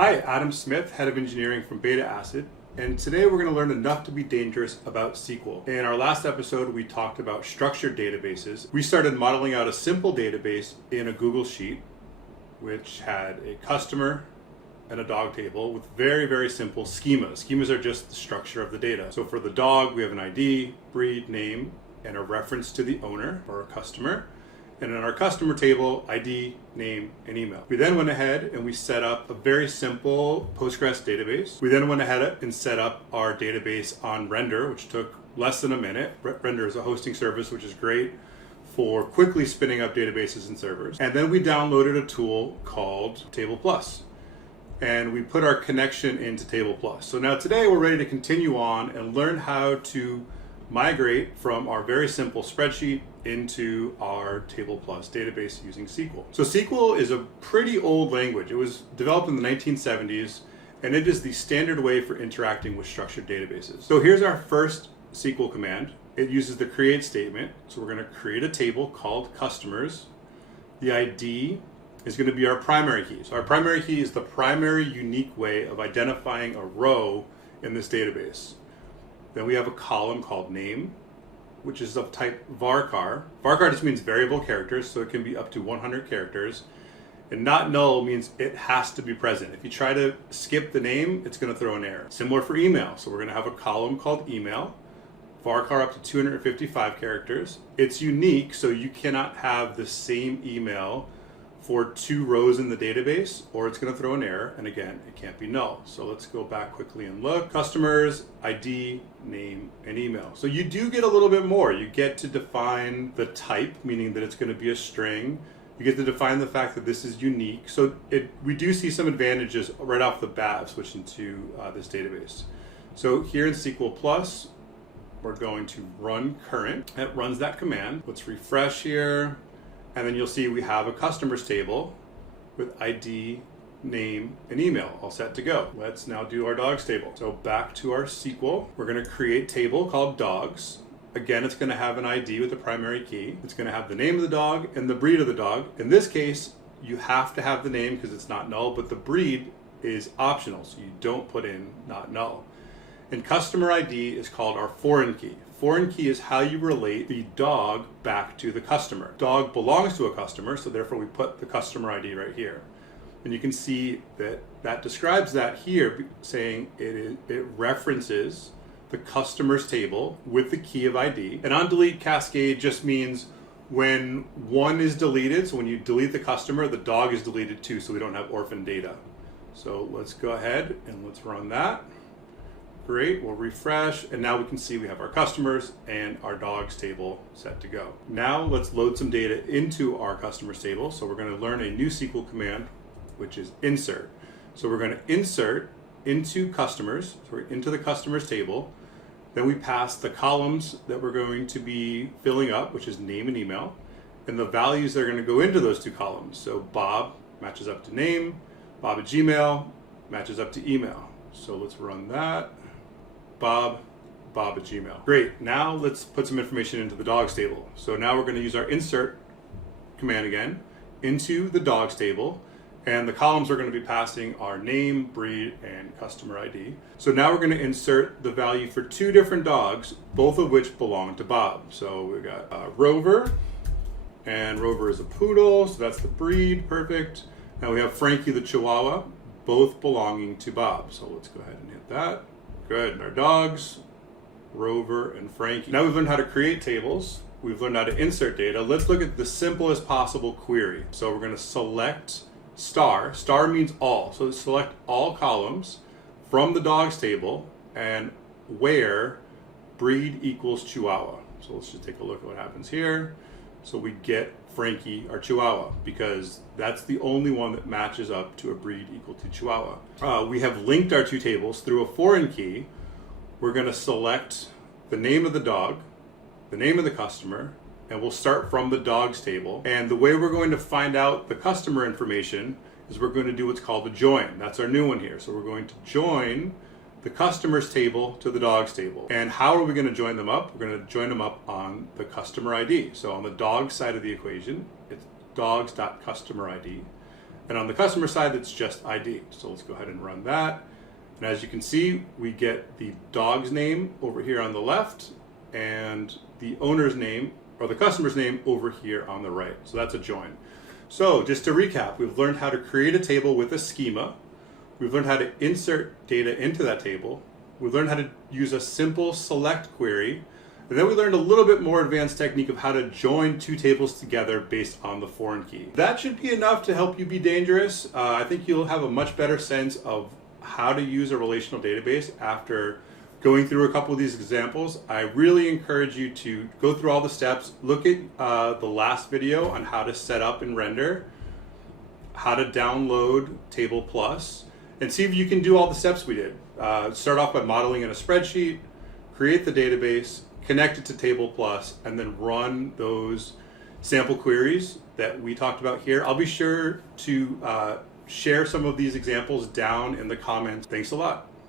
Hi, Adam Smith, Head of Engineering from Beta Acid, and today we're going to learn enough to be dangerous about SQL. In our last episode, we talked about structured databases. We started modeling out a simple database in a Google Sheet, which had a customer and a dog table with very, very simple schemas. Schemas are just the structure of the data. So for the dog, we have an ID, breed, name, and a reference to the owner or a customer. And in our customer table, ID, name, and email. We then went ahead and we set up a very simple Postgres database. We then went ahead and set up our database on Render, which took less than a minute. Render is a hosting service, which is great for quickly spinning up databases and servers. And then we downloaded a tool called Table Plus. And we put our connection into Table Plus. So now today we're ready to continue on and learn how to migrate from our very simple spreadsheet into our Table Plus database using SQL. So SQL is a pretty old language. It was developed in the 1970s, and it is the standard way for interacting with structured databases. So here's our first SQL command. It uses the create statement. So we're going to create a table called customers. The ID is going to be our primary key. So our primary key is the primary unique way of identifying a row in this database. Then we have a column called name, which is of type VARCHAR. VARCHAR just means variable characters, so it can be up to 100 characters. And not null means it has to be present. If you try to skip the name, it's going to throw an error. Similar for email. So we're going to have a column called email, VARCHAR up to 255 characters. It's unique, so you cannot have the same email for two rows in the database, or it's going to throw an error, and again, it can't be null. So let's go back quickly and look. Customers, ID, name, and email. So you do get a little bit more. You get to define the type, meaning that it's going to be a string. You get to define the fact that this is unique. So we do see some advantages right off the bat of switching to this database. So here in SQL Plus, we're going to run current. It runs that command. Let's refresh here. And then you'll see we have a customers table with ID, name, and email all set to go. Let's now do our dogs table. So back to our SQL, we're going to create a table called dogs. Again, it's going to have an ID with the primary key. It's going to have the name of the dog and the breed of the dog. In this case, you have to have the name because it's not null, but the breed is optional, so you don't put in not null. And customer ID is called our foreign key. Foreign key is how you relate the dog back to the customer. Dog belongs to a customer, so therefore we put the customer ID right here. And you can see that describes that here, saying it references the customers table with the key of ID. And on delete cascade just means when one is deleted, so when you delete the customer, the dog is deleted too, so we don't have orphan data. So let's go ahead and let's run that. Great, we'll refresh, and now we can see we have our customers and our dogs table set to go. Now let's load some data into our customers table. So we're going to learn a new SQL command, which is insert. So we're going to insert into customers, so we're into the customers table. Then we pass the columns that we're going to be filling up, which is name and email, and the values that are going to go into those two columns. So Bob matches up to name, Bob at Gmail matches up to email. So let's run that. Bob at Gmail. Great, now let's put some information into the dogs table. So now we're going to use our insert command again into the dogs table, and the columns are going to be passing our name, breed, and customer ID. So now we're going to insert the value for two different dogs, both of which belong to Bob. So we've got Rover, and Rover is a poodle, so that's the breed, perfect. Now we have Frankie the chihuahua, both belonging to Bob. So let's go ahead and hit that. Good. Our dogs, Rover, and Frankie. Now we've learned how to create tables. We've learned how to insert data. Let's look at the simplest possible query. So we're going to select star. Star means all. So select all columns from the dogs table and where breed equals chihuahua. So let's just take a look at what happens here. So we get Frankie, our chihuahua, because that's the only one that matches up to a breed equal to chihuahua. We have linked our two tables through a foreign key. We're going to select the name of the dog, the name of the customer, and we'll start from the dogs table. And the way we're going to find out the customer information is we're going to do what's called a join. That's our new one here. So we're going to join the customers table to the dogs table. And how are we going to join them up? We're going to join them up on the customer ID. So on the dog side of the equation, it's dogs.customer.id. And on the customer side, it's just ID. So let's go ahead and run that. And as you can see, we get the dog's name over here on the left and the owner's name or the customer's name over here on the right. So that's a join. So just to recap, we've learned how to create a table with a schema. We've learned how to insert data into that table. We've learned how to use a simple select query. And then we learned a little bit more advanced technique of how to join two tables together based on the foreign key. That should be enough to help you be dangerous. I think you'll have a much better sense of how to use a relational database after going through a couple of these examples. I really encourage you to go through all the steps, look at the last video on how to set up and render, how to download Table Plus, and see if you can do all the steps we did. Start off by modeling in a spreadsheet, create the database, connect it to Table Plus, and then run those sample queries that we talked about here. I'll be sure to share some of these examples down in the comments. Thanks a lot.